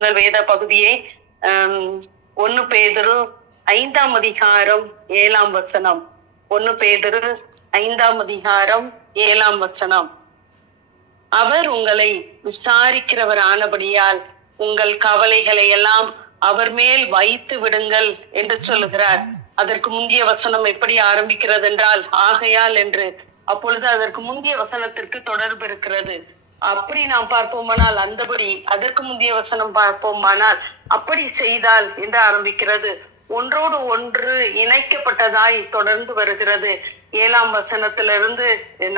வேத பகுதியை 1 பேதுரு 5ஆம் அதிகாரம் 7ஆம் வசனம். 1 பேதுரு 5ஆம் அதிகாரம் 7ஆம் வசனம். அவர் உங்களை விசாரிக்கிறவர் ஆனபடியால் உங்கள் கவலைகளை எல்லாம் அவர் மேல் வைத்து விடுங்கள் என்று சொல்லுகிறார். அதற்கு முந்தைய வசனம் எப்படி ஆரம்பிக்கிறது என்றால் ஆகையால் என்று. அப்பொழுது அதற்கு முந்தைய வசனத்திற்கு தொடர்பு இருக்கிறது. அப்படி நாம் பார்ப்போமானால் அந்தபடி அதற்கு முந்தைய வசனம் பார்ப்போமானால் அப்படி செய்தால் என்று ஆரம்பிக்கிறது. ஒன்றோடு ஒன்று இணைக்கப்பட்டதாய் தொடர்ந்து வருகிறது. 7ஆம் வசனத்திலிருந்து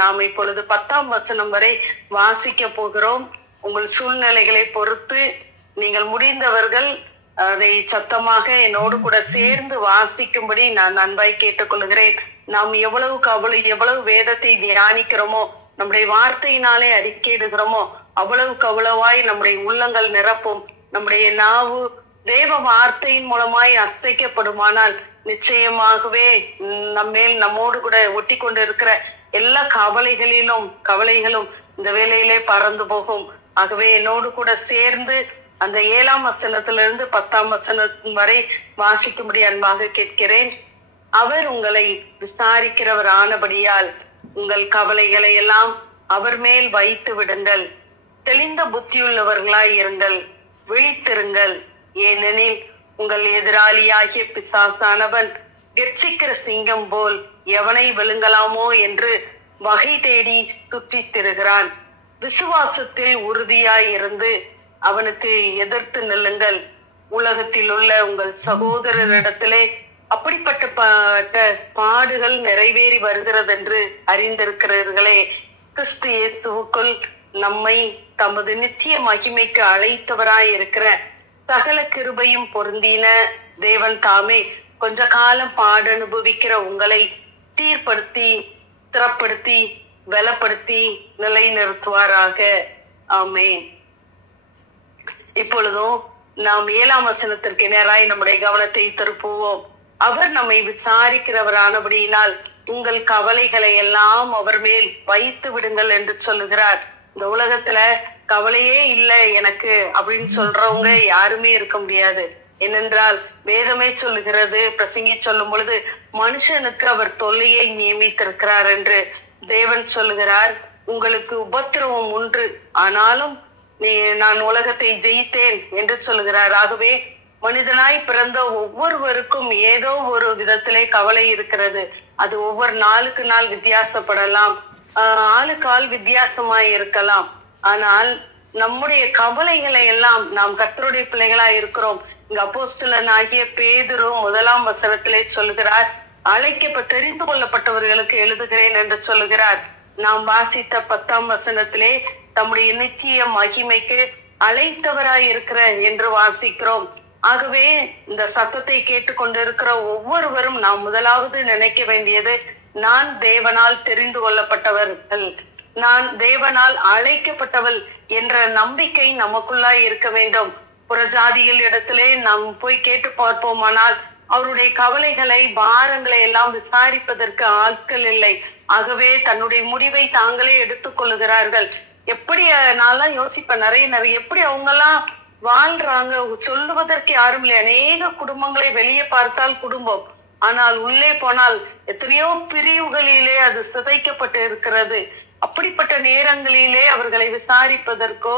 நாம் இப்பொழுது 10ஆம் வசனம் வரை வாசிக்க போகிறோம். உங்கள் சூழ்நிலைகளை பொறுத்து நீங்கள் முடிந்தவர்கள் அதை சத்தமாக என்னோடு கூட சேர்ந்து வாசிக்கும்படி நான் அன்பாய் கேட்டுக்கொள்கிறேன். நாம் எவ்வளவு வேதத்தை தியானிக்கிறோமோ, நம்முடைய வார்த்தையினாலே அறிக்கையிடுகிறோமோ, அவ்வளவாய் நம்முடைய உள்ளங்கள் நிரப்பும். நம்முடைய நாவு தேவ வார்த்தையின் மூலமாய் அசைக்கப்படுமானால் நிச்சயமாகவே நம்மோடு கூட ஒட்டி கொண்டு இருக்கிற எல்லா கவலைகளும் இந்த வேளையிலே பறந்து போகும். ஆகவே என்னோடு கூட சேர்ந்து அந்த 7ஆம் வசனத்திலிருந்து 10ஆம் வசனம் வரை வாசிக்கும்படி அன்பாக கேட்கிறேன். அவர் உங்களை விசாரிக்கிறவர் ஆனபடியால் உங்கள் கவலைகளை எல்லாம் அவர் மேல் வைத்து விடுங்கள். தெளிந்த புத்தியுள்ளவர்களாய் இருங்கள், விழித்திருங்கள். ஏனெனில் உங்கள் எதிராளியாகிய பிசாசானவன் கெர்ச்சிக்கிற சிங்கம் போல் எவனை விழுங்கலாமோ என்று வகை தேடி சுற்றித் திரிகிறான். விசுவாசத்தில் உறுதியாய் இருந்து அவனுக்கு எதிர்த்து நில்லுங்கள். உலகத்தில் உள்ள உங்கள் சகோதரரிடத்திலே அப்படிப்பட்ட பாடுகள் நிறைவேறி வருகிறது என்று அறிந்திருக்கிறீர்களே. கிறிஸ்து இயேசுவுக்குள் நம்மை தமது நித்திய மகிமைக்கு அழைத்தவராய் இருக்கிற சகல கிருபையும் பொருந்தின தேவன் தாமே கொஞ்ச காலம் பாடு அனுபவிக்கிற உங்களை சீர்படுத்தி, ஸ்திரப்படுத்தி, பலப்படுத்தி நிலைநிறுத்துவாராக. ஆமென். இப்பொழுதும் நாம் 7ஆம் வசனத்திற்கு நேராய் நம்முடைய கவனத்தை திருப்புவோம். அவர் நம்மை விசாரிக்கிறவரானபடியினால் உங்கள் கவலைகளை எல்லாம் அவர் மேல் வைத்து விடுங்கள் என்று சொல்லுகிறார். இந்த உலகத்துல கவலையே இல்லை எனக்கு அப்படின்னு சொல்றவங்க யாருமே இருக்க முடியாது. ஏனென்றால் வேதமே சொல்லுகிறது, பிரசங்கி சொல்லும் பொழுது மனுஷனுக்கு அவர் தொல்லையை நியமித்திருக்கிறார் என்று தேவன் சொல்லுகிறார். உங்களுக்கு உபத்திரவம் உண்டு, ஆனாலும் நான் உலகத்தை ஜெயித்தேன் என்று சொல்லுகிறார். ஆகவே மனிதனாய் பிறந்த ஒவ்வொருவருக்கும் ஏதோ ஒரு விதத்திலே கவலை இருக்கிறது. அது ஒவ்வொரு நாளுக்கு நாள் வித்தியாசப்படலாம், ஆளுக்கு ஆள் வித்தியாசமாய் இருக்கலாம். ஆனால் நம்முடைய கவலைகளை எல்லாம் நாம் கர்த்தருடைய பிள்ளைகளாய் இருக்கிறோம். இங்க அப்போஸ்தலனாகிய பேதுரு 1ஆம் வசனத்திலே சொல்லுகிறார், தெரிந்து கொள்ளப்பட்டவர்களுக்கு எழுதுகிறேன் என்று சொல்லுகிறார். நாம் வாசித்த 10ஆம் வசனத்திலே தம்முடைய நிச்சய மகிமைக்கு அழைத்தவராய் இருக்கிற என்று வாசிக்கிறோம். ஆகவே இந்த சத்தத்தை கேட்டுக்கொண்டிருக்கிற ஒவ்வொருவரும் நாம் முதலாவது நினைக்க வேண்டியது, நான் தேவனால் தெரிந்து கொள்ளப்பட்டவர்கள், நான் தேவனால் அழைக்கப்பட்டவள் என்ற நம்பிக்கை நமக்குள்ளாய் இருக்க வேண்டும். புறஜாதிகள் இடத்திலே நாம் போய் கேட்டு பார்ப்போமானால் அவருடைய கவலைகளை, பாரங்களை எல்லாம் விசாரிப்பதற்கு ஆட்கள் இல்லை. ஆகவே தன்னுடைய முடிவை தாங்களே எடுத்துக் கொள்ளுகிறார்கள். எப்படி நான் யோசிப்பேன், நிறைய எப்படி அவங்க எல்லாம் வாழ்றாங்க, சொல்லுவதற்கு யாரும் இல்லை. அநேக குடும்பங்களை வெளியே பார்த்தால் குடும்பம், ஆனால் உள்ளே போனால் எத்தனையோ பிரிவுகளிலே அது சிதைக்கப்பட்டு இருக்கிறது. அப்படிப்பட்ட நேரங்களிலே அவர்களை விசாரிப்பதற்கோ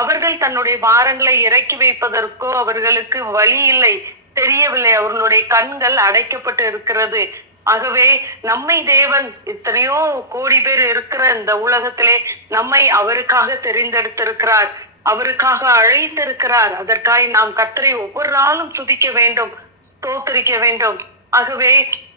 அவர்கள் தன்னுடைய பாரங்களை இறக்கி வைப்பதற்கோ அவர்களுக்கு வழி இல்லை, தெரியவில்லை. அவர்களுடைய கண்கள் அடைக்கப்பட்டு இருக்கிறது. ஆகவே நம்மை தேவன் எத்தனையோ கோடி பேர் இருக்கிற இந்த உலகத்திலே நம்மை அவருக்காக தெரிந்தெடுத்திருக்கிறார், அவருக்காக அழைத்திருக்கிறார். அதற்காக நாம் கர்த்தரை ஒவ்வொரு நாளும் துதிக்க வேண்டும், ஸ்தோத்திரிக்க வேண்டும். ஆகவே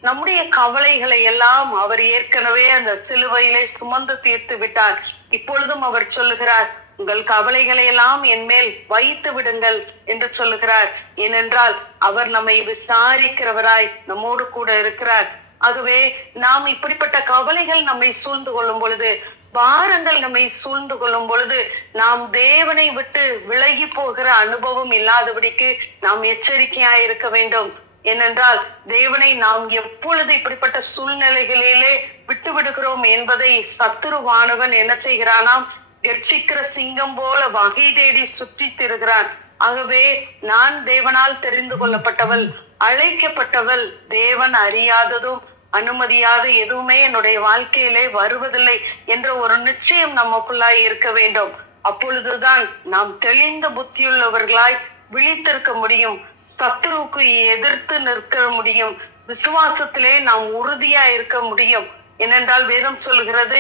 நம்முடைய கவலைகளை எல்லாம் அவர் ஏற்கனவே அந்த சிலுவையிலே சுமந்து தீர்த்து விட்டார். இப்பொழுதும் அவர் சொல்லுகிறார், உங்கள் கவலைகளை எல்லாம் என் மேல் வைத்து விடுங்கள் என்று சொல்லுகிறார். ஏனென்றால் அவர் நம்மை விசாரிக்கிறவராய் நம்மோடு கூட இருக்கிறார். ஆகவே நாம் இப்படிப்பட்ட கவலைகள் நம்மை சூழ்ந்து கொள்ளும் பொழுது, பாரங்கள் நம்மை சூழ்ந்து கொள்ளும் பொழுது நாம் தேவனை விட்டு விலகி போகிற அனுபவம் இல்லாதபடிக்கு நாம் எச்சரிக்கையாய் இருக்க வேண்டும். ஏனென்றால் தேவனை நாம் எப்பொழுது இப்படிப்பட்ட சூழ்நிலைகளிலே விட்டு விடுகிறோம் என்பதை சத்துருவானவன் என்ன செய்கிறானாம், கெர்ச்சிக்கிற சிங்கம் போல வகை தேடி சுற்றி திரிகிறான். ஆகவே நான் தேவனால் தெரிந்து கொள்ளப்பட்டவள், அழைக்கப்பட்டவள், தேவன் அறியாததும் அனுமதியாத எதுவுமே என்னுடைய வாழ்க்கையிலே வருவதில்லை என்ற ஒரு நிச்சயம் நமக்குள்ளாய் இருக்க வேண்டும். அப்பொழுதுதான் நாம் தெளிந்த புத்தியுள்ளவர்களாய் விழித்திருக்க முடியும், சத்துருவுக்கு எதிர்த்து நிற்க முடியும், விசுவாசத்திலே நாம் உறுதியா இருக்க முடியும். ஏனென்றால் வேதம் சொல்கிறது,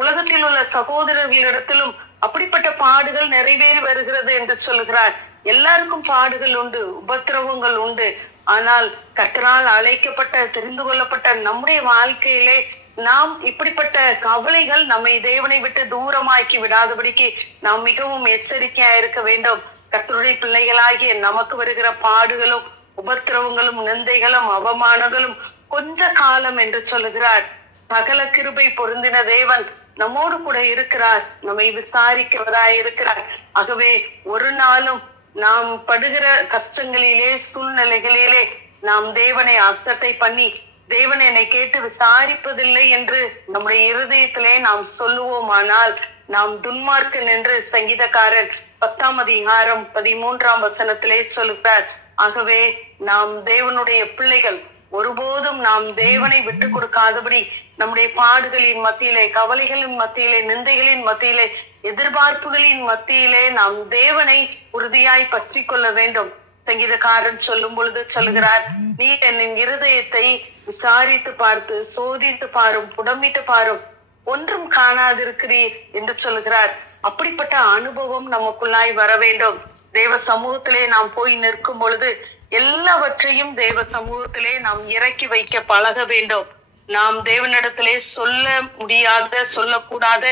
உலகத்தில் உள்ள சகோதரர்களிடத்திலும் அப்படிப்பட்ட பாடுகள் நிறைவேறி வருகிறது என்று சொல்கிறார். எல்லாருக்கும் பாடுகள் உண்டு, உபத்திரவங்கள் உண்டு. ஆனால் கர்த்தரால் அழைக்கப்பட்ட, தெரிந்து கொள்ளப்பட்ட நம்முடைய வாழ்க்கையிலே நாம் இப்படிப்பட்ட கவலைகள் நம்மை தேவனை விட்டு தூரமாக்கி விடாதபடிக்கு நாம் மிகவும் எச்சரிக்கையா இருக்க வேண்டும். கர்த்தருடைய பிள்ளைகளாகிய நமக்கு வருகிற பாடுகளும் உபத்திரவங்களும் நிந்தைகளும் அவமானங்களும் கொஞ்ச காலம் என்று சொல்லுகிறார். சகல கிருபை பொருந்தின தேவன் நம்மோடு கூட இருக்கிறார், நம்மை விசாரிக்கிறவராய் இருக்கிறார். ஆகவே ஒரு நாளும் நாம் படுகிற கஷ்டங்களிலே, சூழ்நிலைகளிலே நாம் தேவனை அசட்டை பண்ணி, தேவன் என்னை கேட்டு விசாரிப்பதில்லை என்று நம்முடைய இருதயத்திலே நாம் சொல்லுவோமானால் நாம் துன்மார்க்கன் என்று சங்கீதக்காரன் 10ஆம் அதிகாரம் 13ஆம் வசனத்திலே சொல்லுகிறார். ஆகவே நாம் தேவனுடைய பிள்ளைகள், ஒருபோதும் நாம் தேவனை விட்டு கொடுக்காதபடி நம்முடைய பாடுகளின் மத்தியிலே, கவலைகளின் மத்தியிலே, நிந்தைகளின் மத்தியிலே, எதிர்பார்ப்புகளின் மத்தியிலே நாம் தேவனை உறுதியாய் பற்றி கொள்ள வேண்டும். சங்கீதக்காரன் சொல்லும் பொழுது சொல்லுகிறார், நீ என் இருதயத்தை விசாரித்து பார்த்து சோதித்து பாரும், புடமிட்டு பாரும், ஒன்றும் காணாதிருக்கிறீர் என்று சொல்லுகிறார். அப்படிப்பட்ட அனுபவம் நமக்குள்ளாய் வர வேண்டும். தேவ சமூகத்திலே நாம் போய் நிற்கும் பொழுது எல்லாவற்றையும் தேவ சமூகத்திலே நாம் இறக்கி வைக்க பழக வேண்டும். நாம் தேவனிடத்திலே சொல்ல முடியாத, சொல்லக்கூடாத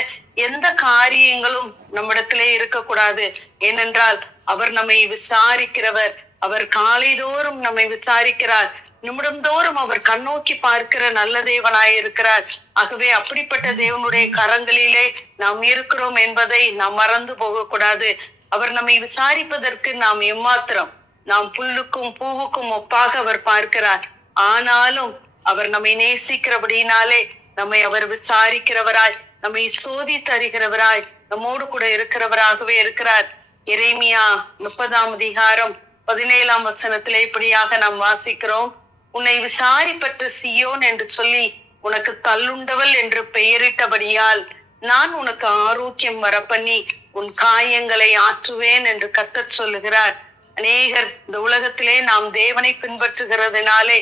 எந்த காரியங்களும் நம்மிடத்திலே இருக்கக்கூடாது. ஏனென்றால் அவர் நம்மை விசாரிக்கிறவர். அவர் காலைதோறும் நம்மை விசாரிக்கிறார், நிமிடந்தோறும் அவர் கண்ணோக்கி பார்க்கிற நல்ல தேவனாய் இருக்கிறார். ஆகவே அப்படிப்பட்ட தேவனுடைய கரங்களிலே நாம் இருக்கிறோம் என்பதை நாம் மறந்து போகக்கூடாது. அவர் நம்மை விசாரிப்பதற்கு நாம் எம்மாத்திரம், நாம் புல்லுக்கும் பூவுக்கும் ஒப்பாக அவர் பார்க்கிறார். ஆனாலும் அவர் நம்மை நேசிக்கிறபடினாலே நம்மை அவர் விசாரிக்கிறவராய், நம்மை சோதித்து அறிகிறவராய், நம்மோடு கூட இருக்கிறவராகவே இருக்கிறார். எரேமியா 30ஆம் அதிகாரம் 17ஆம் வசனத்திலே இப்படியாக நாம் வாசிக்கிறோம், உன்னை விசாரிப்பற்ற சீயோன் என்று சொல்லி உனக்கு தள்ளுண்டவள் என்று பெயரிட்டபடியால் நான் உனக்கு ஆரோக்கியம் வரப்பண்ணி உன் காயங்களை ஆற்றுவேன் என்று கர்த்தர் சொல்லுகிறார். அநேகர் இந்த உலகத்திலே நாம் தேவனை பின்பற்றுகிறதுனாலே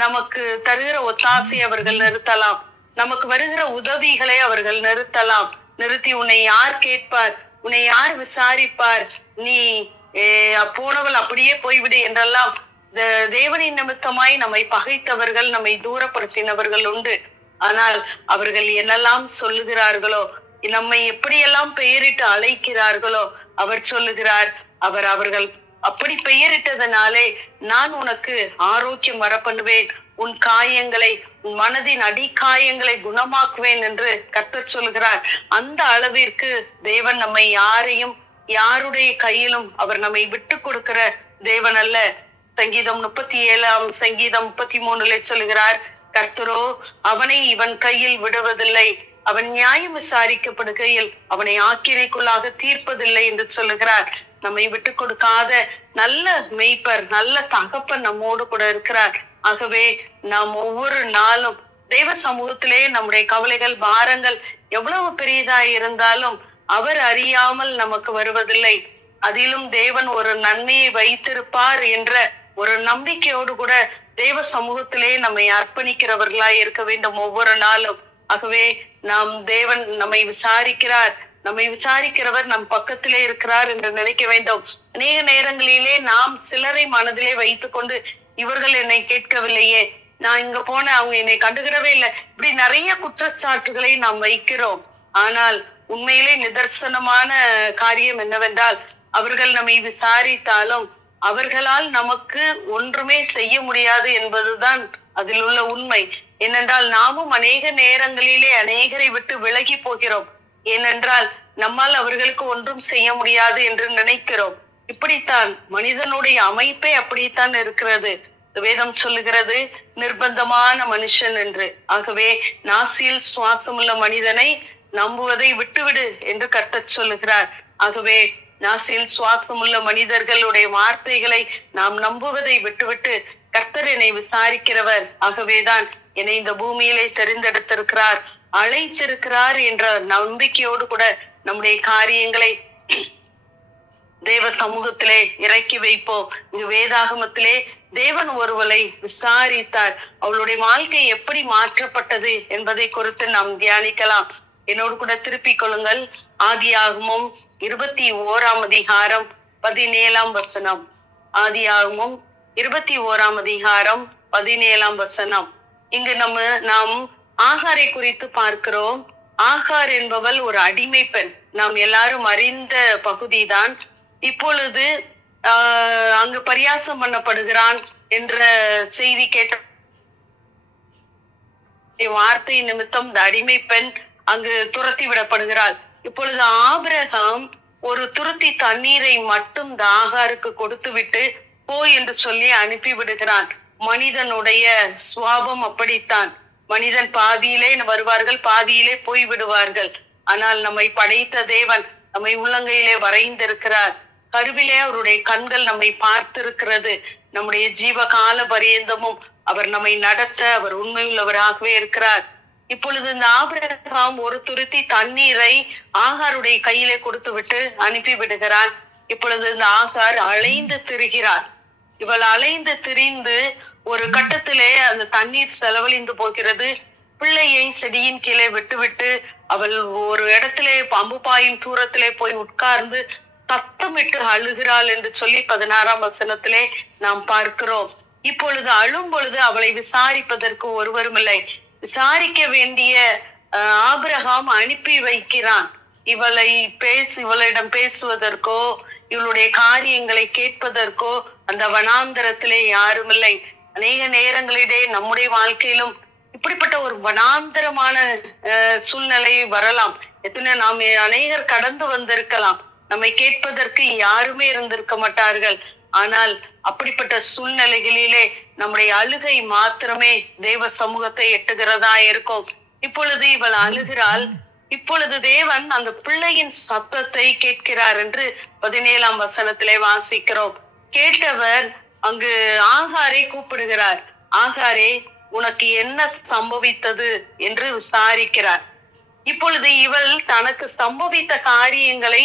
நமக்கு தருகிற ஒத்தாசை அவர்கள் நிறுத்தலாம், நமக்கு வருகிற உதவிகளை அவர்கள் நிறுத்தலாம். நிறுத்தி உன்னை யார் கேட்பார், உன்னை யார் விசாரிப்பார், நீ போனவள் அப்படியே போய்விடு என்றெல்லாம் தேவனின் நிமித்தமாய் நம்மை பகைத்தவர்கள், நம்மை தூரப்படுத்தினவர்கள் உண்டு. ஆனால் அவர்கள் என்னெல்லாம் சொல்லுகிறார்களோ, நம்மை எப்படியெல்லாம் பெயரிட்டு அழைக்கிறார்களோ, அவர் சொல்லுகிறார், அவர்கள் அப்படி பெயரிட்டதனாலே நான் உனக்கு ஆரோக்கியம் வர பண்ணுவேன், உன் காயங்களை, உன் மனதின் அடிக்காயங்களை குணமாக்குவேன் என்று கர்த்தர் சொல்கிறார். அந்த அளவிற்கு தேவன் நம்மை யாருடைய கையிலும் அவர் நம்மை விட்டு கொடுக்கிற தேவன் அல்ல. சங்கீதம் 37ஆம் சங்கீதம் 33 சொல்லுகிறார், கர்த்தரோ அவனை இவன் கையில் விடுவதில்லை, அவன் நியாயம் விசாரிக்கப்படுகையில் அவனை ஆக்கினைக்குள்ளாக தீர்ப்பதில்லை என்று சொல்லுகிறார். நம்மை விட்டு கொடுக்காத நல்ல மேய்ப்பர், நல்ல தகப்பன் நம்மோடு கூட இருக்கிறார். ஆகவே நாம் ஒவ்வொரு நாளும் தேவ சமூகத்திலே நம்முடைய கவலைகள், பாரங்கள் எவ்வளவு பெரியதா இருந்தாலும் அவர் அறியாமல் நமக்கு வருவதில்லை. அதிலும் தேவன் ஒரு நன்மையை வைத்திருப்பார் என்ற ஒரு நம்பிக்கையோடு கூட தேவ சமூகத்திலே நம்மை அர்ப்பணிக்கிறவர்களாய் இருக்க வேண்டும் ஒவ்வொரு நாளும். ஆகவே நாம் தேவன் நம்மை விசாரிக்கிறவர் நம் பக்கத்திலே இருக்கிறார் என்று நினைக்க வேண்டும். அநேக நேரங்களிலே நாம் சிலரை மனதிலே வைத்துக் கொண்டு, இவர்கள் என்னை கேட்கவில்லையே, நான் இங்க போன அவங்க என்னை கண்டுகிடவே இல்லை, இப்படி நிறைய குற்றச்சாட்டுகளை நாம் வைக்கிறோம். ஆனால் உண்மையிலே நிதர்சனமான காரியம் என்னவென்றால், அவர்கள் நம்மை விசாரித்தாலும் அவர்களால் நமக்கு ஒன்றுமே செய்ய முடியாது என்பதுதான் அதில் உள்ள உண்மை. ஏனென்றால் நாமும் அநேக நேரங்களிலே அநேகரை விட்டு விலகி போகிறோம். ஏனென்றால் நம்மால் அவர்களுக்கு ஒன்றும் செய்ய முடியாது என்று நினைக்கிறோம். இப்படித்தான் மனிதனுடைய அமைப்பே அப்படித்தான் இருக்கிறது. வேதம் சொல்லுகிறது நிர்பந்தமான மனுஷன் என்று. ஆகவே நாசியில் சுவாசமுள்ள மனிதனை நம்புவதை விட்டுவிடு என்று கர்த்தர் சொல்லுகிறார். ஆகவே நாசில் சுவாசம் உள்ள மனிதர்களுடைய வார்த்தைகளை நாம் நம்புவதை விட்டுவிட்டு கர்த்தர் என்னை விசாரிக்கிறவர், ஆகவேதான் என்னை இந்த பூமியிலே தெரிந்தெடுத்திருக்கிறார், அழைத்திருக்கிறார் என்ற நம்பிக்கையோடு கூட நம்முடைய காரியங்களை தேவ சமூகத்திலே இறக்கி வைப்போம். இங்கு வேதாகமத்திலே தேவன் ஒருவரை விசாரித்தார், அவளுடைய வாழ்க்கை எப்படி மாற்றப்பட்டது என்பதை குறித்து நாம் தியானிக்கலாம். என்னோடு கூட திருப்பிக் கொள்ளுங்கள். ஆதியாகமம் 21ஆம் அதிகாரம் 17ஆம் வசனம். ஆதியாகமம் 21ஆம் அதிகாரம் 17ஆம் வசனம். இங்கு நாம் ஆகாரை குறித்து பார்க்கிறோம். ஆகார் என்பவள் ஒரு அடிமை பெண், நாம் எல்லாரும் அறிந்த பகுதிதான். இப்பொழுது அங்கு பரியாசம் பண்ணப்படுகிறான் என்ற செய்தி கேட்ட வார்த்தை நிமித்தம் இந்த அடிமை பெண் அங்கு துரத்தி விடப்படுகிறாள். இப்பொழுது ஆபிரகாம் ஒரு துருத்தி தண்ணீரை மட்டும் இந்த ஆகாருக்கு கொடுத்து விட்டு போ என்று சொல்லி அனுப்பி விடுகிறான். மனிதனுடைய சுவாபம் அப்படித்தான். மனிதன் பாதியிலே வருவார்கள், பாதியிலே போய் விடுவார்கள். ஆனால் நம்மை படைத்த தேவன் நம்மை உள்ளங்கையிலே வரைந்திருக்கிறார். கருவிலே அவருடைய கண்கள் நம்மை பார்த்திருக்கிறது. நம்முடைய ஜீவ கால பரியந்தமும் அவர் நம்மை நடத்த அவர் உண்மையுள்ளவராகவே இருக்கிறார். இப்பொழுது இந்த ஆபிரகாம் ஒரு துருத்தி தண்ணீரை ஆகாருடைய கையிலே கொடுத்து விட்டு அனுப்பி விடுகிறான். இப்பொழுது இந்த ஆகார் அலைந்து திரிகிறார். இவள் அலைந்து திரிந்து ஒரு கட்டத்திலே அந்த தண்ணீர் செலவழிந்து போகிறது. பிள்ளையை செடியின் கீழே விட்டுவிட்டு அவள் ஒரு இடத்திலே அம்பு பாயும் தூரத்திலே போய் உட்கார்ந்து சத்தமிட்டு அழுகிறாள் என்று சொல்லி 16ஆம் வசனத்திலே நாம் பார்க்கிறோம். இப்பொழுது அழும் பொழுது அவளை விசாரிப்பதற்கு ஒருவரும் இல்லை. விசாரிக்க வேண்டிய ஆபிரகாம் அனுப்பி வைக்கிறான். இவளிடம் பேசுவதற்கோ இவளுடைய காரியங்களை கேட்பதற்கோ அந்த வனாந்தரத்திலே யாரும் இல்லை. அநேக நேரங்களிலே நம்முடைய வாழ்க்கையிலும் இப்படிப்பட்ட ஒரு வனாந்தரமான சூழ்நிலை வரலாம். எத்தனை நாம் அநேகர் கடந்து வந்திருக்கலாம். நம்மை கேட்பதற்கு யாருமே இருந்திருக்க மாட்டார்கள். ஆனால் அப்படிப்பட்ட சூழ்நிலைகளிலே நம்முடைய அழுகை மாத்திரமே தேவ சமூகத்தை எட்டுகிறதா இருக்கும். இப்பொழுது இவள் அழுகிறாள். இப்பொழுது தேவன் அந்த பிள்ளையின் சத்தத்தை கேட்கிறார் என்று 17ஆம் வசனத்திலே வாசிக்கிறோம். கேட்டவர் அங்கு ஆகாரை கூப்பிடுகிறார். ஆகாரே, உனக்கு என்ன சம்பவித்தது என்று விசாரிக்கிறார். இப்பொழுது இவள் தனக்கு சம்பவித்த காரியங்களை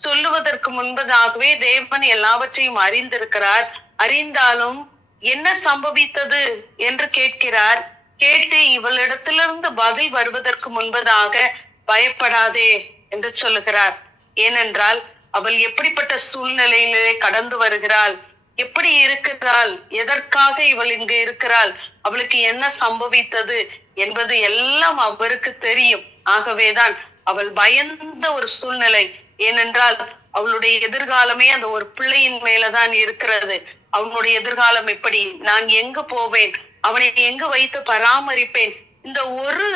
சொல்லுவதற்கு முன்பதாகவே தேவன் எல்லாவற்றையும் அறிந்திருக்கிறார். அறிந்தாலும் என்ன சம்பவித்தது என்று கேட்கிறார். கேட்டு இவளிடத்திலிருந்து பதில் வருவதற்கு முன்பதாக பயப்படாதே என்று சொல்லுகிறார். ஏனென்றால் அவள் எப்படிப்பட்ட சூழ்நிலையிலே கடந்து வருகிறாள், எப்படி இருக்கிறாள், எதற்காக இவள் இங்கு இருக்கிறாள், அவளுக்கு என்ன சம்பவித்தது என்பது எல்லாம் அவருக்கு தெரியும். ஆகவேதான் அவள் பயந்த ஒரு சூழ்நிலை. ஏனென்றால் அவளுடைய எதிர்காலமே அந்த ஒரு பிள்ளையின் மேலதான் இருக்கிறது. அவனுடைய எதிர்காலம் எப்படி, நான் எங்கு போவேன், அவனை எங்கு வைத்து பராமரிப்பேன், இந்த ஒரு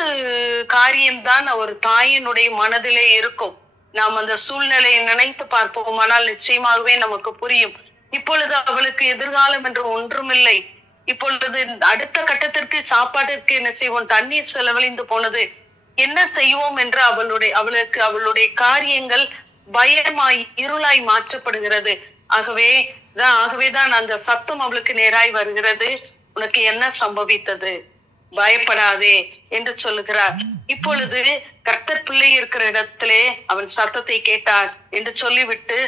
காரியம்தான் ஒரு தாயினுடைய மனதிலே இருக்கும். நாம் அந்த சூழ்நிலையை நினைத்து பார்ப்போமானால் நிச்சயமாகவே நமக்கு புரியும். இப்பொழுது அவளுக்கு எதிர்காலம் என்று ஒன்றுமில்லை. இப்பொழுது அடுத்த கட்டத்திற்கு சாப்பாட்டிற்கு என்ன செய்வோம், தண்ணீர் செலவழிந்து போனது, என்ன செய்வோம் என்று அவளுடைய காரியங்கள் பயமாய் இருளாய் மாற்றப்படுகிறது. ஆகவேதான் அந்த சத்தம் அவளுக்கு நேராய் வருகிறது. உனக்கு என்ன சம்பவித்தது, பயப்படாதே என்று சொல்லுகிறார். இப்பொழுது கர்த்தர் பிள்ளை இருக்கிற இடத்திலே அவன் சத்தத்தை கேட்டார் என்று சொல்லிவிட்டு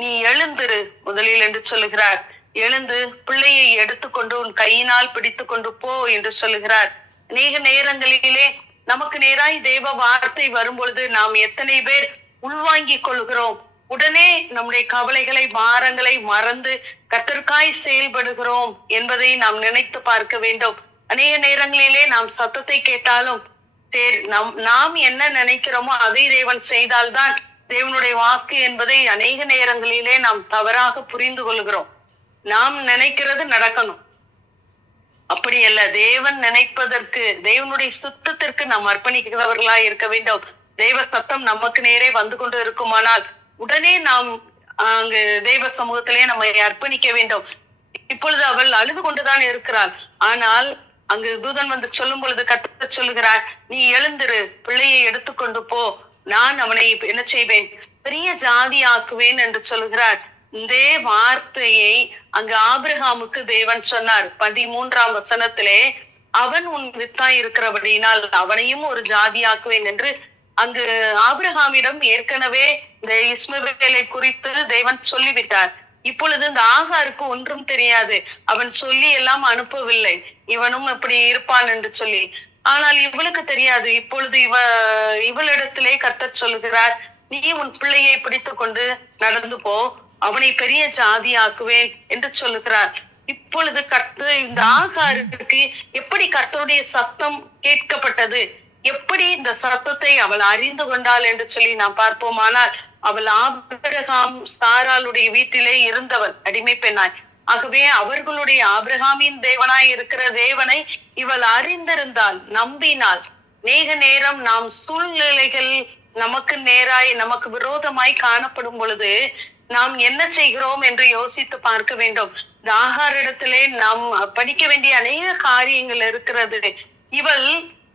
நீ எழுந்திரு முதலில் என்று சொல்லுகிறார். எழுந்து பிள்ளையை எடுத்துக்கொண்டு உன் கையினால் பிடித்து கொண்டு போ என்று சொல்லுகிறார். அநேக நேரங்களிலே நமக்கு நேராய் தேவ வார்த்தை வரும்பொழுது நாம் எத்தனை பேர் உள்வாங்கிக் கொள்கிறோம், உடனே நம்முடைய கவலைகளை பாரங்களை மறந்து கர்த்தருக்காய் செயல்படுகிறோம் என்பதை நாம் நினைத்து பார்க்க வேண்டும். அநேக நேரங்களிலே நாம் சத்தத்தை கேட்டாலும் நாம் என்ன நினைக்கிறோமோ அதை தேவன் செய்தால்தான் தேவனுடைய வாக்கு என்பதை அநேக நேரங்களிலே நாம் தவறாக புரிந்து கொள்கிறோம். நாம் நினைக்கிறது நடக்கணும், அப்படி அல்ல. தேவன் நினைப்பதற்கு, தேவனுடைய சுத்தத்திற்கு நாம் அர்ப்பணிக்கிறவர்களாய் இருக்க வேண்டும். தெய்வ சத்தம் நமக்கு நேரே வந்து கொண்டு இருக்குமானால் உடனே நாம் அங்கு தெய்வ சமூகத்திலே நம்மை அர்ப்பணிக்க வேண்டும். இப்பொழுது அவள் அழுது கொண்டுதான் இருக்கிறாள். ஆனால் அங்கு தூதன் வந்து சொல்லும் பொழுது கர்த்தர் சொல்லுகிறார், நீ எழுந்திரு, பிள்ளையை எடுத்துக்கொண்டு போ, நான் அவனை என்ன செய்வேன், பெரிய ஜாதி ஆக்குவேன் என்று சொல்கிறார். இந்த வார்த்தையை அங்கு ஆபிரகாமுக்கு தேவன் சொன்னார். 13ஆம் வசனத்திலே, அவன் உன் வித்தாய் இருக்கிறபடியினால் அவனையும் ஒரு ஜாதியாக்குவேன் என்று அங்கு ஆபிரகாமிடம் ஏற்கனவே இந்த இஸ்மவேலை குறித்து தேவன் சொல்லிவிட்டார். இப்பொழுது இந்த ஆகாருக்கு ஒன்றும் தெரியாது. அவன் சொல்லி எல்லாம் அனுப்பவில்லை, இவனும் இப்படி இருப்பான் என்று சொல்லி. ஆனால் இவளுக்கு தெரியாது. இப்பொழுது இவளிடத்திலே கர்த்தர் சொல்லுகிறார், நீ உன் பிள்ளையை பிடித்து கொண்டு நடந்து போ, அவனை பெரிய ஜாதி ஆக்குவேன் என்று சொல்லுகிறார். இப்பொழுது இந்த ஆகாருக்கு எப்படி கர்த்தருடைய சத்தம் கேட்கப்பட்டது, எப்படி இந்த சத்தத்தை அவள் அறிந்து கொண்டாள் என்று சொல்லி நாம் பார்ப்போமானால், அவள் ஆபிரகாம் சாராளுடைய வீட்டிலே இருந்தவள், அடிமை பெண்ணாய். ஆகவே அவர்களுடைய ஆபிரகாமின் தேவனாய் இருக்கிற தேவனை இவள் அறிந்திருந்தாள், நம்பினாள். நேக நேரம் நாம் சூழ்நிலைகள் நமக்கு நேராய் நமக்கு விரோதமாய் காணப்படும் பொழுது நாம் என்ன செய்கிறோம் என்று யோசித்து பார்க்க வேண்டும். இந்த ஆகாரிடத்திலே நாம் படிக்க வேண்டிய அநேக காரியங்கள் இருக்கிறது. இவள்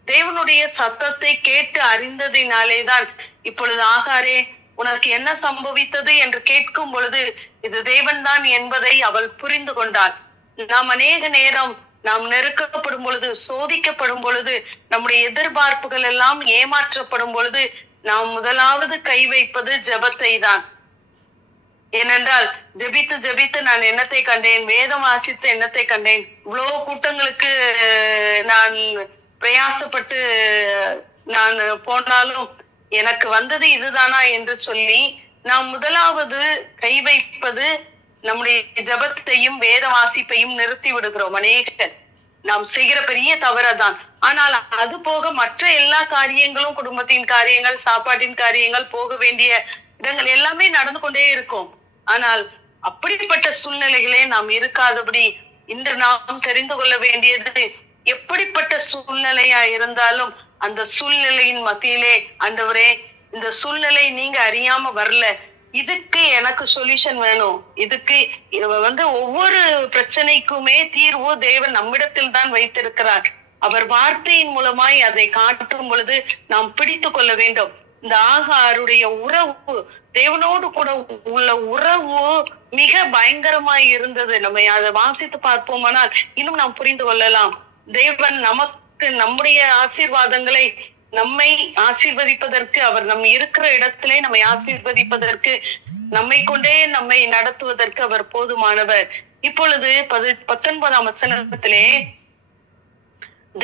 தேவனுடைய சத்தத்தை கேட்டு அறிந்ததினாலேதான் இப்பொழுது ஆகாரே உனக்கு என்ன சம்பவித்தது என்று கேட்கும் பொழுது இது தேவன் தான் என்பதை அவள் புரிந்து கொண்டாள். நாம் அநேக நேரம் நாம் நெருக்கப்படும் பொழுது, சோதிக்கப்படும் பொழுது, நம்முடைய எதிர்பார்ப்புகள் எல்லாம் ஏமாற்றப்படும் பொழுது நாம் முதலாவது கை வைப்பது ஜெபத்தை தான். ஏனென்றால் ஜெபித்து ஜெபித்து நான் என்னத்தை கண்டேன், வேதம் வாசித்து என்னத்தை கண்டேன், இவ்வளவு கூட்டங்களுக்கு நான் பிரயாசப்பட்டு நான் போனாலும் எனக்கு வந்தது இதுதானா என்று சொல்லி நாம் முதலாவது கை வைப்பது நம்முடைய ஜெபத்தையும் வேத வாசிப்பையும் நிறுத்தி விடுகிறோம். அநேக நாம் செய்கிற பெரிய தவறதான். ஆனால் அது போக மற்ற எல்லா காரியங்களும், குடும்பத்தின் காரியங்கள், சாப்பாட்டின் காரியங்கள், போக வேண்டிய இடங்கள் எல்லாமே நடந்து கொண்டே இருக்கும். ஆனால் அப்படிப்பட்ட சூழ்நிலைகளே நாம் இருக்காதபடி இன்று நாம் தெரிந்து கொள்ள வேண்டியது, எப்படிப்பட்ட சூழ்நிலையா இருந்தாலும் அந்த சூழ்நிலையின் மத்தியிலே, ஆண்டவரே இந்த சூழ்நிலை நீங்க அறியாம வரல, இதுக்கு எனக்கு சொல்யூஷன் வேணும், இதுக்கு ஒவ்வொரு பிரச்சனைக்குமே தீர்வு தேவன் நம்மிடத்தில் தான் வைத்திருக்கிறார். அவர் வார்த்தையின் மூலமாய் அதை காட்டும் பொழுது நாம் பிடித்து கொள்ள வேண்டும். இந்த ஆகாருடைய உறவு, தேவனோடு கூட உள்ள உறவு மிக பயங்கரமாய் இருந்தது. நம்ம அதை வாசித்து பார்ப்போமானால் இன்னும் நாம் புரிந்து கொள்ளலாம். தேவன் நமக்கு நம்முடைய ஆசீர்வாதங்களை நம்மை ஆசீர்வதிப்பதற்கு, அவர் நம்ம இருக்கிற இடத்திலே நம்மை ஆசீர்வதிப்பதற்கு, நம்மை கொண்டே நம்மை நடத்துவதற்கு அவர் போதுமானவர். இப்பொழுது 19ஆம் வசனத்திலே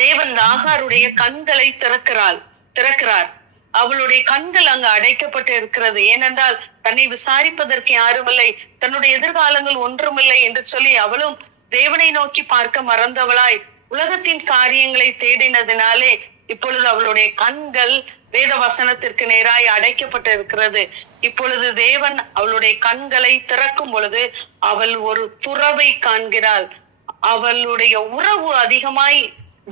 தேவன் ஆகாருடைய கண்களை திறக்கிறார். அவளுடைய கண்கள் அங்கு அடைக்கப்பட்டு இருக்கிறது. ஏனென்றால் தன்னை விசாரிப்பதற்கு யாருமில்லை, தன்னுடைய எதிர்காலங்கள் ஒன்றுமில்லை என்று சொல்லி அவளும் தேவனை நோக்கி பார்க்க மறந்தவளாய் உலகத்தின் காரியங்களை தேடினதினாலே இப்பொழுது அவளுடைய கண்கள் வேத வசனத்திற்கு நேராய் அடைக்கப்பட்டு இருக்கிறது. இப்பொழுது தேவன் அவளுடைய கண்களை திறக்கும் பொழுது அவள் ஒரு துறவை காண்கிறாள். அவளுடைய உறவு அதிகமாய்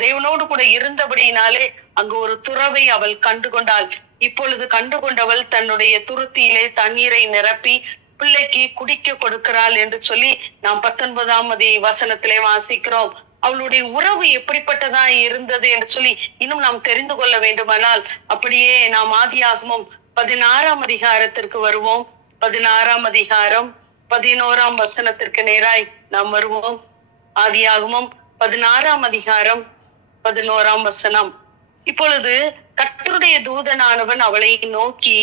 தேவனோடு கூட இருந்தபடியினாலே அங்கு ஒரு துறவை அவள் கண்டுகொண்டாள். இப்பொழுது கண்டுகொண்டவள் தன்னுடைய துருத்தியிலே தண்ணீரை நிரப்பி பிள்ளைக்கு குடிக்க கொடுக்கிறாள் என்று சொல்லி நாம் 19ஆம் வசனத்திலே வாசிக்கிறோம். அவளுடைய உறவு எப்படிப்பட்டதா இருந்தது என்று சொல்லி இன்னும் நாம் தெரிந்து கொள்ள வேண்டுமானால் அப்படியே நாம் ஆதியாகமம் 16ஆம் அதிகாரத்திற்கு வருவோம். 16ஆம் அதிகாரம் 11ஆம் வசனத்திற்கு நேராய் நாம் வருவோம். ஆதியாகமம் 16ஆம் அதிகாரம் 11ஆம் வசனம். இப்பொழுது கர்த்தருடைய தூதனானவன் அவளை நோக்கி,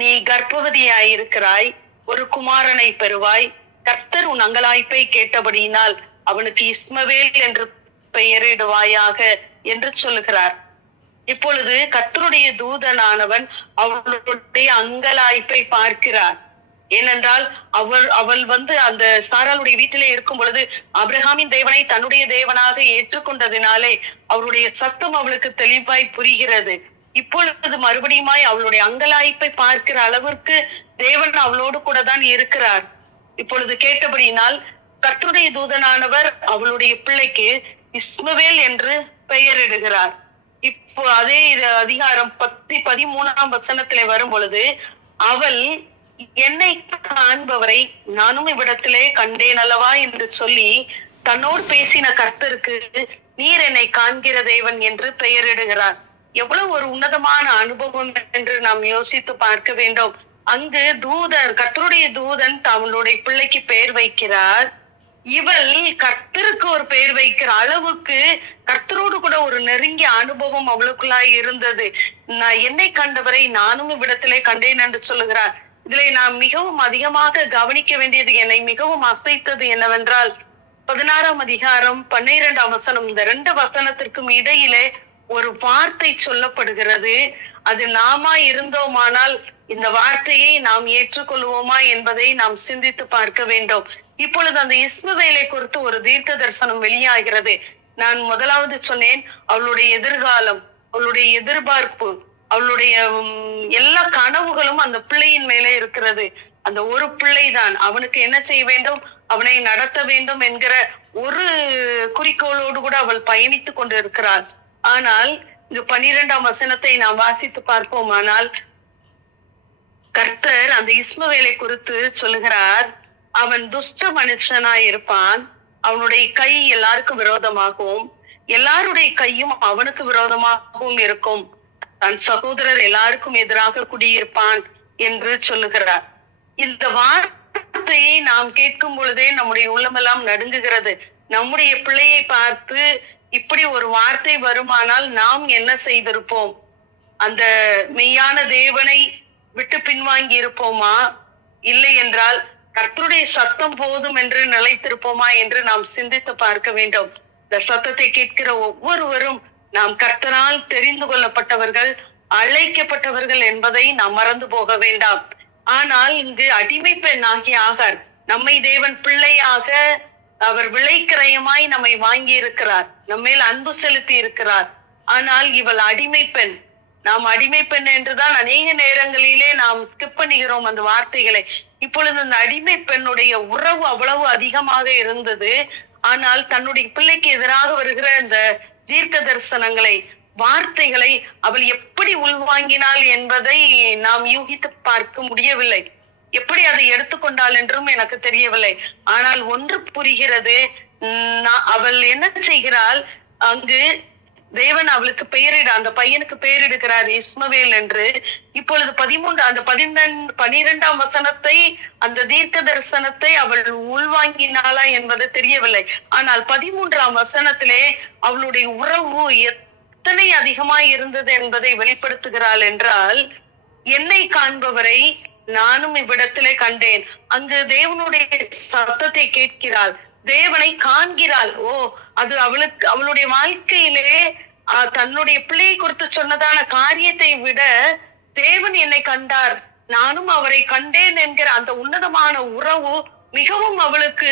நீ கர்ப்பவதியாயிருக்கிறாய், ஒரு குமாரனை பெறுவாய், கர்த்தர் உன் அங்கலாய்ப்பை கேட்டபடியினால் அவனுக்கு இஸ்மவேல் என்று பெயரிடுவாயாக என்று சொல்லுகிறார். இப்பொழுது கர்த்தருடைய தூதனானவன் அவளுடைய அங்கலாய்ப்பை பார்க்கிறார். ஏனென்றால் அவள் அந்த சாராளுடைய வீட்டிலே இருக்கும் பொழுது ஆபிரகாமின் தேவனை தன்னுடைய தேவனாக ஏற்றுக்கொண்டதினாலே அவருடைய சத்தம் அவளுக்கு தெளிவாய் புரிகிறது. இப்பொழுது மறுபடியுமாய் அவளுடைய அங்கலாய்ப்பை பார்க்கிற அளவிற்கு தேவன் அவளோடு கூட தான் இருக்கிறார். இப்பொழுது கேட்டபடியினால் கர்த்தருடைய தூதனானவர் அவளுடைய பிள்ளைக்கு இஸ்மவேல் என்று பெயரிடுகிறார். இப்போ அதே அதிகாரம் 13ஆம் வசனத்திலே வரும் பொழுது அவள், என்னை காண்பவரை நானும் இவ்விடத்திலே கண்டேன் அல்லவா என்று சொல்லி தன்னோடு பேசின கர்த்தருக்கு நீர் என்னை காண்கிற தேவன் என்று பெயரிடுகிறார். எவ்வளவு ஒரு உன்னதமான அனுபவம் என்று நாம் யோசித்து பார்க்க வேண்டும். அங்கு கர்த்தருடைய தூதன் அவளுடைய பிள்ளைக்கு பெயர் வைக்கிறார். இவள் கர்த்தருக்கு ஒரு பெயர் வைக்கிற அளவுக்கு கர்த்தரோடு கூட ஒரு நெருங்கிய அனுபவம் அவளுக்குள்ளாய் இருந்தது. நான் என்னை கண்டவரை நானும் இவ்விடத்திலே கண்டேன் என்று சொல்லுகிறார். இதிலே நாம் மிகவும் அதிகமாக கவனிக்க வேண்டியது, என்னை மிகவும் அசைத்தது என்னவென்றால் 16ஆம் அதிகாரம் 12ஆம் வசனம், இந்த 2 வசனத்திற்கும் இடையிலே ஒரு வார்த்தை சொல்லப்படுகிறது. அது நாமா இருந்தோமானால் இந்த வார்த்தையை நாம் ஏற்றுக்கொள்வோமா என்பதை நாம் சிந்தித்து பார்க்க வேண்டும். இப்பொழுது அந்த இஸ்மவேலை குறித்து ஒரு தீர்க்க தரிசனம் வெளியாகிறது. நான் முதலாவது சொன்னேன், அவளுடைய எதிர்காலம், அவளுடைய எதிர்பார்ப்பு, அவளுடைய எல்லா கனவுகளும் அந்த பிள்ளையின் மேலே இருக்கிறது. அந்த ஒரு பிள்ளைதான், அவனுக்கு என்ன செய்ய வேண்டும், அவனை நடத்த வேண்டும் என்கிற ஒரு குறிக்கோளோடு கூட அவள் பயணித்துக் கொண்டு இருக்கிறாள். ஆனால் இந்த 12ஆம் வசனத்தை நாம் வாசித்து பார்ப்போமானால், கர்த்தர் அந்த இஸ்மவேலை குறித்து சொல்லுகிறார், அவன் துஷ்ட மனுஷனாய் இருப்பான், அவனுடைய கை எல்லாருக்கும் விரோதமாகவும் எல்லாருடைய கையும் அவனுக்கு விரோதமாகவும் இருக்கும், தன் சகோதரர் எல்லாருக்கும் எதிராக குடியிருப்பான் என்று சொல்லுகிறார். இந்த வார்த்தையை நாம் கேட்கும் பொழுதே நம்முடைய உள்ளமெல்லாம் நடுங்குகிறது. நம்முடைய பிள்ளையை பார்த்து இப்படி ஒரு வார்த்தை வருமானால் நாம் என்ன செய்திருப்போம்? அந்த மெய்யான தேவனை விட்டு பின்வாங்கி இருப்போமா? இல்லை என்றால் கர்த்தருடைய சத்தம் போதும் என்று நிலைத்திருப்போமா என்று நாம் சிந்தித்து பார்க்க வேண்டும். இந்த சத்தத்தை கேட்கிற ஒவ்வொருவரும் நாம் கர்த்தரால் தெரிந்து கொள்ளப்பட்டவர்கள், அழைக்கப்பட்டவர்கள் என்பதை நாம் மறந்து போக வேண்டாம். ஆனால் இங்கு அடிமை பெண் ஆகிய ஆகார், நம்மை தேவன் பிள்ளையாக அவர் விலைக்கிரயமாய் நம்மை வாங்கி இருக்கிறார், நம்மேல் அன்பு செலுத்தி இருக்கிறார். ஆனால் இவள் அடிமை பெண். நாம் அடிமை பெண் என்றுதான் அநேக நேரங்களிலே நாம் ஸ்கிப் பண்ணுகிறோம் அந்த வார்த்தைகளை. இப்பொழுது அந்த அடிமை பெண்ணுடைய உறவு அவ்வளவு அதிகமாக இருந்தது. ஆனால் தன்னுடைய பிள்ளைக்கு எதிராக வருகிற இந்த தீர்க்க தரிசனங்களை, வார்த்தைகளை அவள் எப்படி உள்வாங்கினாள் என்பதை நாம் யூகித்து பார்க்க முடியவில்லை. எப்படி அதை எடுத்துக்கொண்டாள் என்றும் எனக்கு தெரியவில்லை. ஆனால் ஒன்று புரிகிறது, அவள் என்ன செய்கிறாள், அங்கு தேவன் அவளுக்கு பெயரிட, அந்த பையனுக்கு பெயரிடுகிறார் இஸ்மவேல் என்று. இப்பொழுது 12ஆம் வசனத்தை, அந்த தீர்க்க தரிசனத்தை அவள் உள்வாங்கினாளா என்பது தெரியவில்லை. ஆனால் 13ஆம் வசனத்திலே அவளுடைய உறவு எத்தனை அதிகமாய் இருந்தது என்பதை வெளிப்படுத்துகிறாள் என்றால், என்னை காண்பவரை நானும் இவ்விடத்திலே கண்டேன். அங்கு தேவனுடைய சத்தத்தை கேட்கிறாள், தேவனை காண்கிறாள். அது அவளுடைய வாழ்க்கையிலே தன்னுடைய பிள்ளையை குறித்து சொன்னதான காரியத்தை விட தேவன் என்னை கண்டார், நானும் அவரை கண்டேன் என்கிற அந்த உன்னதமான உறவு மிகவும் அவளுக்கு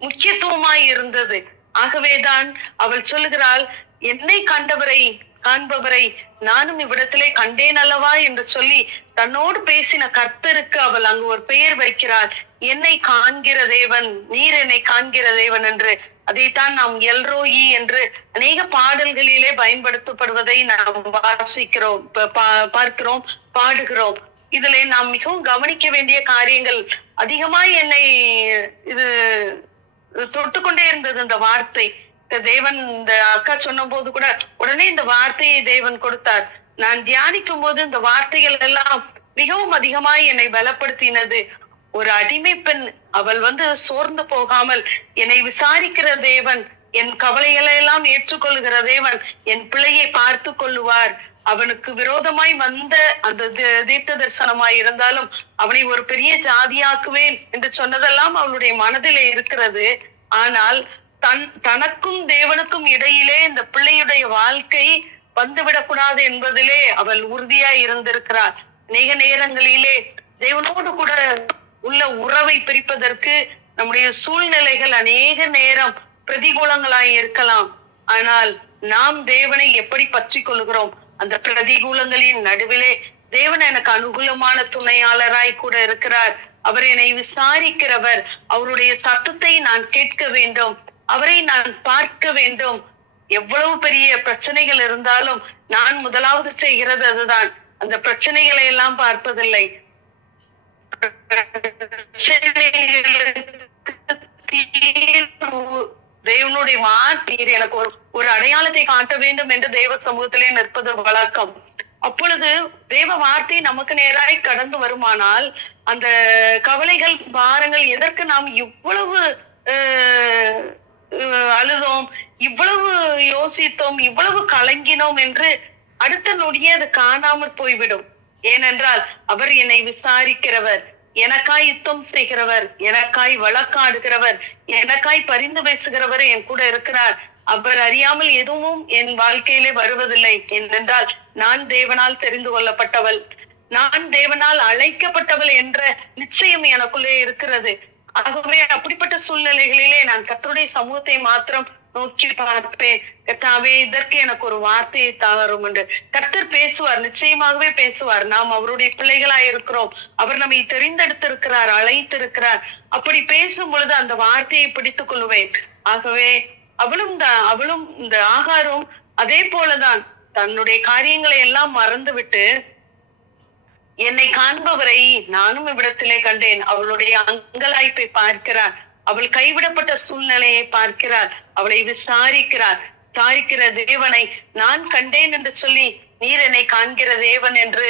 முக்கியத்துவமாய் இருந்தது. ஆகவேதான் அவள் சொல்லுகிறாள், என்னை காண்பவரை நானும் இவ்விடத்திலே கண்டேன் அல்லவா என்று சொல்லி தன்னோடு பேசின கர்த்தருக்கு அவள் அங்கு ஒரு பெயர் வைக்கிறாள், என்னை காண்கிற தேவன், நீர் என்னை காண்கிற தேவன் என்று. அதைத்தான் நாம் எல்ரோயி என்று அநேக பாடல்களிலே பயன்படுத்தப்படுவதை நாம் வாசிக்கிறோம், பார்க்கிறோம், பாடுகிறோம். இதிலே நாம் மிகவும் கவனிக்க வேண்டிய காரியங்கள் அதிகமாய் என்னை இது தொட்டுக்கொண்டே இருந்தது. இந்த வார்த்தை தேவன், இந்த அக்கா சொன்ன போது கூட உடனே இந்த வார்த்தையை தேவன் கொடுத்தார். நான் தியானிக்கும் போது இந்த வார்த்தைகள் எல்லாம் மிகவும் அதிகமாய் என்னை பலப்படுத்தினது. ஒரு அடிமை பெண், அவள் சோர்ந்து போகாமல் என்னை விசாரிக்கிற தேவன், என் கவலைகளை எல்லாம் ஏற்றுக்கொள்கிற தேவன் என் பிள்ளையை பார்த்து கொள்ளுவார். அவனுக்கு விரோதமாய் வந்த அந்த தீர்க்க தரிசனமாய் இருந்தாலும் அவனை ஒரு பெரிய ஜாதியாக்குவேன் என்று சொன்னதெல்லாம் அவளுடைய மனதிலே இருக்கிறது. ஆனால் தனக்கும் தேவனுக்கும் இடையிலே இந்த பிள்ளையுடைய வாழ்க்கை வந்துவிடக்கூடாது என்பதிலே அவள் உறுதியாய் இருந்திருக்கிறார். அநேக நேரங்களிலே தேவனோடு கூட உள்ள உறவை பிரிப்பதற்கு நம்முடைய சூழ்நிலைகள் அநேக நேரம் பிரதிகூலங்களாய் இருக்கலாம். ஆனால் நாம் தேவனை எப்படி பற்றி கொள்கிறோம்? அந்த பிரதிகூலங்களின் நடுவிலே தேவன் எனக்கு அனுகூலமான துணையாளராய் கூட இருக்கிறார். அவர் என்னை விசாரிக்கிறவர், அவருடைய சத்தத்தை நான் கேட்க வேண்டும், அவரை நான் பார்க்க வேண்டும். எவ்வளவு பெரிய பிரச்சனைகள் இருந்தாலும் நான் முதலாவது செய்கிறது அதுதான், அந்த பிரச்சனைகளை எல்லாம் பார்ப்பதில்லை. தேவனுடைய வார்த்தை எனக்கு ஒரு அடையாளத்தை காட்ட வேண்டும் என்று தேவ சமூகத்திலே நிற்பது வழக்கம். அப்பொழுது தேவ வார்த்தை நமக்கு நேராய் கடந்து வருமானால் அந்த கவலைகள் பாரங்கள் எதற்கு நாம் இவ்வளவு அழுதோம், இவ்வளவு யோசித்தோம், இவ்வளவு கலங்கினோம் என்று அடுத்த நொடியே அது காணாமற் போய்விடும். ஏனென்றால் அவர் என்னை விசாரிக்கிறவர், எனக்காய் யுத்தம் செய்கிறவர், எனக்காய் வழக்காடுகிறவர், எனக்காய் பரிந்து பேசுகிறவர் என் கூட இருக்கிறார். அவர் அறியாமல் எதுவும் என் வாழ்க்கையிலே வருவதில்லை. ஏனென்றால் நான் தேவனால் தெரிந்து கொள்ளப்பட்டவள், நான் தேவனால் அழைக்கப்பட்டவள் என்ற நிச்சயம் எனக்குள்ளே இருக்கிறது. ஆகவே அப்படிப்பட்ட சூழ்நிலைகளிலே நான் கர்த்தருடைய சமூகத்தை மாத்திரம் நோக்கி பார்ப்பேன். கர்த்தாவே, இதற்கு எனக்கு ஒரு வார்த்தையை தாரும் என்று. கர்த்தர் பேசுவார், நிச்சயமாகவே பேசுவார். நாம் அவருடைய பிள்ளைகளாய் இருக்கிறோம். அவர் நம்மை தெரிந்தெடுத்திருக்கிறார், அழைத்திருக்கிறார். அப்படி பேசும் பொழுது அந்த வார்த்தையை பிடித்துக் கொள்வேன். ஆகவே அவளும் இந்த ஆகாரும் அதே போலதான் தன்னுடைய காரியங்களை எல்லாம் மறந்துவிட்டு என்னை காண்பவரை நானும் இவ்விடத்திலே கண்டேன். அவளுடைய அங்கலாய்ப்பை பார்க்கிறார், அவள் கைவிடப்பட்ட சூழ்நிலையை பார்க்கிறார், அவளை விசாரிக்கிறார். தேவனை நான் கண்டேன் என்று சொல்லி நீர் என்னை காண்கிற தேவன் என்று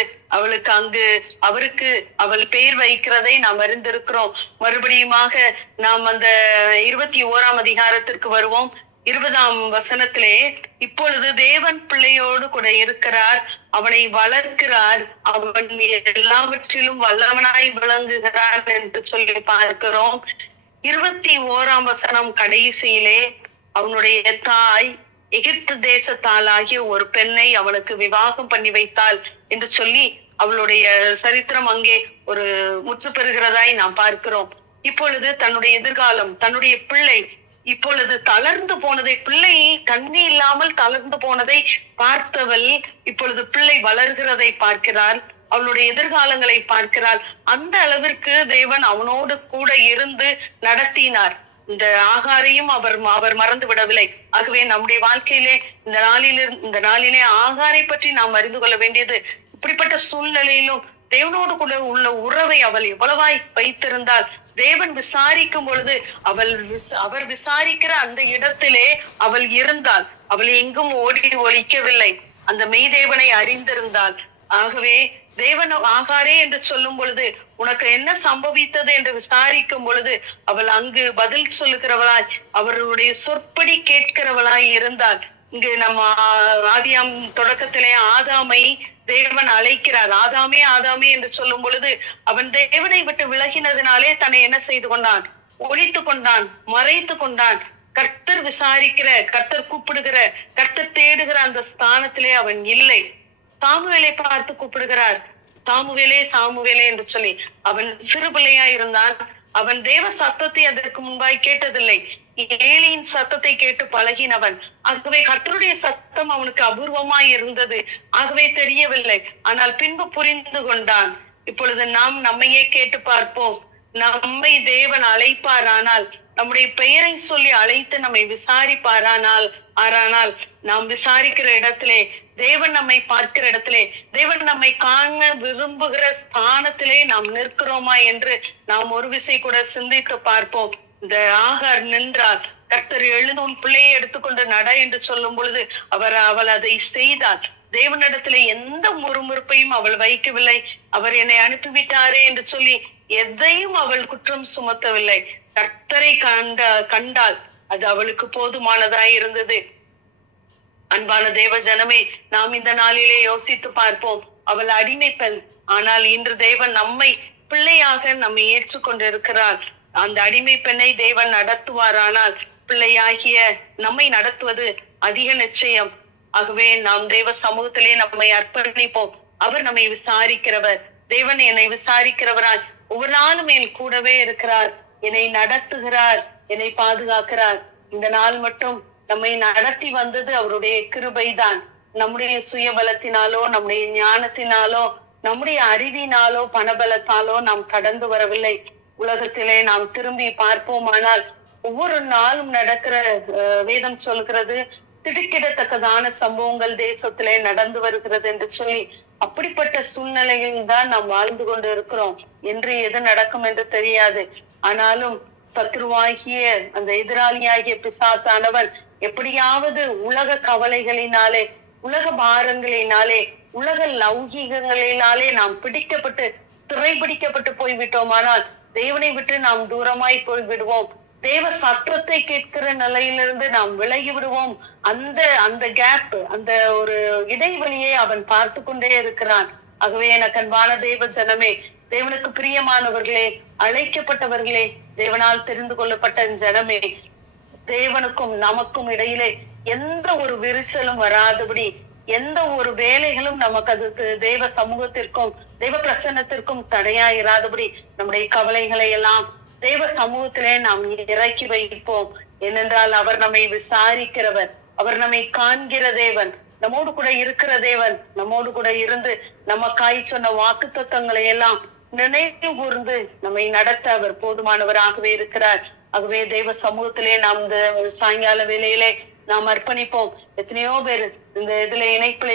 அவருக்கு அவள் பெயர் வைக்கிறதை நாம் அறிந்திருக்கிறோம். மறுபடியுமாக நாம் அந்த 21ஆம் அதிகாரத்திற்கு வருவோம். 20ஆம் வசனத்திலே, இப்பொழுது தேவன் பிள்ளையோடு கூட இருக்கிறார், அவனை வளர்க்கிறார், அவன் எல்லாவற்றிலும் வல்லவனாய் விளங்குகிறார் என்று சொல்லி பார்க்கிறோம். 21ஆம் வசனம் கடைசியிலே, அவனுடைய தாய் எகிப்து தேசத்தாலாகிய ஒரு பெண்ணை அவனுக்கு விவாகம் பண்ணி வைத்தாள் என்று சொல்லி அவளுடைய சரித்திரம் அங்கே ஒரு முற்று பெறுகிறதாய் நாம் பார்க்கிறோம். இப்பொழுது தன்னுடைய எதிர்காலம், தன்னுடைய பிள்ளை இப்பொழுது தளர்ந்து போனதை, பிள்ளை கண்ணி இல்லாமல் தளர்ந்து போனதை பார்த்தவள் இப்பொழுது பிள்ளை வளர்கிறதை பார்க்கிறாள், அவளுடைய எதிர்காலங்களை பார்க்கிறாள். அந்த அளவிற்கு தேவன் அவனோடு கூட இருந்து நடத்தினார். இந்த ஆகாரையும் அவர் மறந்து விடவில்லை. ஆகவே நம்முடைய வாழ்க்கையிலே இந்த நாளிலே ஆகாரை பற்றி நாம் அறிந்து கொள்ள வேண்டியது, இப்படிப்பட்ட சூழ்நிலையிலும் தேவனோடு கூட உள்ள உறவை அவள் எவ்வளவாய் வைத்திருந்தால், தேவன் விசாரிக்கும் பொழுது அவர் விசாரிக்கிற அந்த இடத்திலே அவள் இருந்தாள். அவள் எங்கும் ஓடி ஒழிக்கவில்லை, அந்த மெய்தேவனை அறிந்திருந்தாள். ஆகவே தேவன் ஆகாரே என்று சொல்லும் பொழுது உனக்கு என்ன சம்பவித்தது என்று விசாரிக்கும் பொழுது அவள் அங்கு பதில் சொல்லுகிறவளாய், அவருடைய சொற்படி கேட்கிறவளாய் இருந்தாள். இங்கு நம்ம ஆதியாம் தொடக்கத்திலே ஆதாமை தேவன் அழைக்கிறார். ஆதாமே ஆதாமே என்று சொல்லும் பொழுது அவன் தேவனை விட்டு விலகினதினாலே தன்னை என்ன செய்து கொண்டான்? ஒழித்து கொண்டான், மறைத்து கொண்டான். கர்த்தர் விசாரிக்கிற, கர்த்தர் கூப்பிடுகிற, கர்த்தர் தேடுகிற அந்த ஸ்தானத்திலே அவன் இல்லை. சாமுவேலை பார்த்து கூப்பிடுகிறார், சாமுவேலே சாமுவேலே என்று சொல்லி. அவன் சிறு பிள்ளையா இருந்தான். அவன் தேவ சத்தத்தை அதற்கு முன்பாய் கேட்டதில்லை, ஏலியின் சத்தத்தை கேட்டு பழகினவன். ஆகவே கர்த்தருடைய சத்தம் அவனுக்கு அபூர்வமாய் இருந்தது, ஆகவே தெரியவில்லை. ஆனால் பின்பு புரிந்து கொண்டான். இப்பொழுது நாம் நம்மையே கேட்டு பார்ப்போம். நம்மை தேவன் அழைப்பாரானால், நம்முடைய பெயரை சொல்லி அழைத்து நம்மை விசாரிப்பாரானால், நாம் விசாரிக்கிற இடத்திலே, தேவன் நம்மை பார்க்கிற இடத்திலே, தேவன் நம்மை காண விரும்புகிற ஸ்தானத்திலே நாம் நிற்கிறோமா என்று நாம் ஒரு விசை கூட சிந்தித்து பார்ப்போம். இந்த ஆகார் நின்றார். கர்த்தர் எழுந்தும் பிள்ளையை எடுத்துக்கொண்டு நட என்று சொல்லும் பொழுது அவள் அதை செய்தாள். தேவனிடத்திலே எந்த முறுமுறுப்பையும் அவள் வைக்கவில்லை. அவர் என்னை அனுப்பிவிட்டாரே என்று சொல்லி எதையும் அவள் குற்றம் சுமத்தவில்லை. கர்த்தரை கண்டால் அது அவளுக்கு போதுமானதாய் இருந்தது. அன்பான தேவ ஜனமே, நாம் இந்த நாளிலே யோசித்து பார்ப்போம். அவள் அடிமை பெண், ஆனால் இன்று தேவன் நம்மை பிள்ளையாக நம்மை ஏற்றுக்கொண்டு இருக்கிறார். அந்த அடிமை பெண்ணை தேவன் நடத்துவாரானால் பிள்ளையாகிய நம்மை நடத்துவது அதிக நிச்சயம். ஆகவே நாம் தேவ சமூகத்திலே நம்மை அர்ப்பணிப்போம். அவர் நம்மை விசாரிக்கிறவர். தேவன் என்னை விசாரிக்கிறவரால் ஒவ்வொரு நாளும் என் கூடவே இருக்கிறார், என்னை நடத்துகிறார், என்னை பாதுகாக்கிறார். இந்த நாள் மட்டும் நம்மை நடத்தி வந்தது அவருடைய கிருபைதான். நம்முடைய சுய பலத்தினாலோ, நம்முடைய ஞானத்தினாலோ, நம்முடைய அறிவினாலோ, பணபலத்தாலோ நாம் கடந்து வரவில்லை. உலகத்திலே நாம் திரும்பி பார்ப்போமானால் ஒவ்வொரு நாளும் நடக்கிற வேதம் சொல்கிறது, திடுக்கிடத்தக்கதான சம்பவங்கள் தேசத்திலே நடந்து வருகிறது என்று சொல்லி, அப்படிப்பட்ட சூழ்நிலையில் தான் நாம் வாழ்ந்து கொண்டு இருக்கிறோம். என்று எது நடக்கும் என்று தெரியாது. ஆனாலும் சத்ருவாகிய அந்த எதிராளியாகிய பிசாசானவன் எப்படியாவது உலக கவலைகளினாலே, உலக பாரங்களினாலே உலக லௌகீகங்களினாலே நாம் பிடிக்கப்பட்டு சிறைபிடிக்கப்பட்டு போய்விட்டோமானால் தேவனை விட்டு நாம் தூரமாய் போய் விடுவோம். தேவ சத்தத்தை கேட்கிற நிலையிலிருந்து நாம் விலகி விடுவோம். அந்த அந்த கேப், அந்த ஒரு இடைவெளியை அவன் பார்த்து கொண்டே இருக்கிறான். ஆகவே எனக்கு அன்பான தேவ ஜனமே, தேவனுக்கு பிரியமானவர்களே, அழைக்கப்பட்டவர்களே, தேவனால் தெரிந்து கொள்ளப்பட்ட ஜனமே, தேவனுக்கும் நமக்கும் இடையிலே எந்த ஒரு விரிசலும் வராதபடி, எந்த ஒரு வேலைகளும் நமக்கு அதுக்கு தேவ சமூகத்திற்கும் தேவ பிரசன்னத்திற்கும் தடையாயிராதபடி நம்முடைய கவலைகளை எல்லாம் தேவ சமூகத்திலே நாம் இறக்கி வைப்போம். ஏனென்றால் அவர் நம்மை விசாரிக்கிறவர், அவர் நம்மை காண்கிற தேவன், நம்மோடு கூட இருக்கிற தேவன், நம்மோடு கூட இருந்து நமக்காய் சொன்ன வாக்கு தத்தங்களை எல்லாம் நினைவு கூர்ந்து நம்மை நடத்த அவர் போதுமானவராகவே இருக்கிறார். ஆகவே தெய்வ சமூகத்திலே நாம் இந்த சாயங்கால வேளையிலே நாம் அர்ப்பணிப்போம். எத்தனையோ பேர் இந்த இதுல இணைப்புல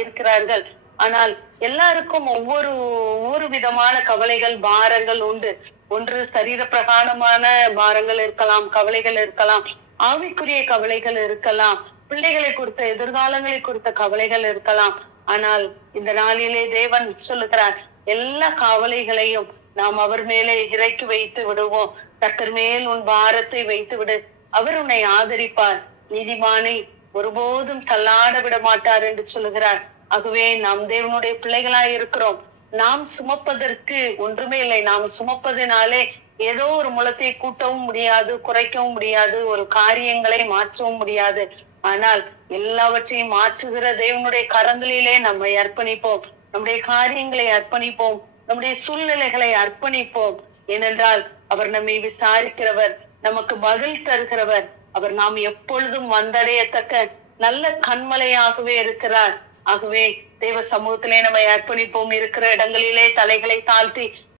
இருக்கிறார்கள். ஆனால் எல்லாருக்கும் ஒவ்வொரு விதமான கவலைகள், பாரங்கள் உண்டு. ஒன்று சரீர பிரகாரமான பாரங்கள் இருக்கலாம், கவலைகள் இருக்கலாம், ஆவிக்குரிய கவலைகள் இருக்கலாம், பிள்ளைகளை குறித்த எதிர்காலங்களை குறித்த கவலைகள் இருக்கலாம். ஆனால் இந்த நாளிலே தேவன் சொல்லுகிறார், எல்லா கவலைகளையும் நாம் அவர் மேலே இறக்கி வைத்து விடுவோம். கர்த்தர் மேல் உன் பாரத்தை வைத்து விடு, அவர் உன்னை ஆதரிப்பார், நீதிமானை ஒருபோதும் தள்ளாட விட மாட்டார் என்று சொல்லுகிறார். ஆகவே நாம் தேவனுடைய பிள்ளைகளாய் இருக்கிறோம். நாம் சுமப்பதற்கு ஒன்றுமே இல்லை. நாம் சுமப்பதினாலே ஏதோ ஒரு முளத்தை கூட்டவும் முடியாது, குறைக்கவும் முடியாது, ஒரு காரியங்களை மாற்றவும் முடியாது. ஆனால் எல்லாவற்றையும் மாற்றுகிற தேவனுடைய கரங்களிலே நம்மை அர்ப்பணிப்போம். நம்முடைய காரியங்களை அர்ப்பணிப்போம், நம்முடைய சூழ்நிலைகளை அர்ப்பணிப்போம். ஏனென்றால் அவர் நம்மை விசாரிக்கிறவர், நமக்கு பதில் தருகிறவர். அவர் நாம் எப்பொழுதும் வந்தடையத்தக்க நல்ல கண்மலையாகவே இருக்கிறார். ஆகவே தேவ சமூகத்திலே நம்மை அர்ப்பணிப்போம். இருக்கிற இடங்களிலே தலைகளை தாழ்த்தி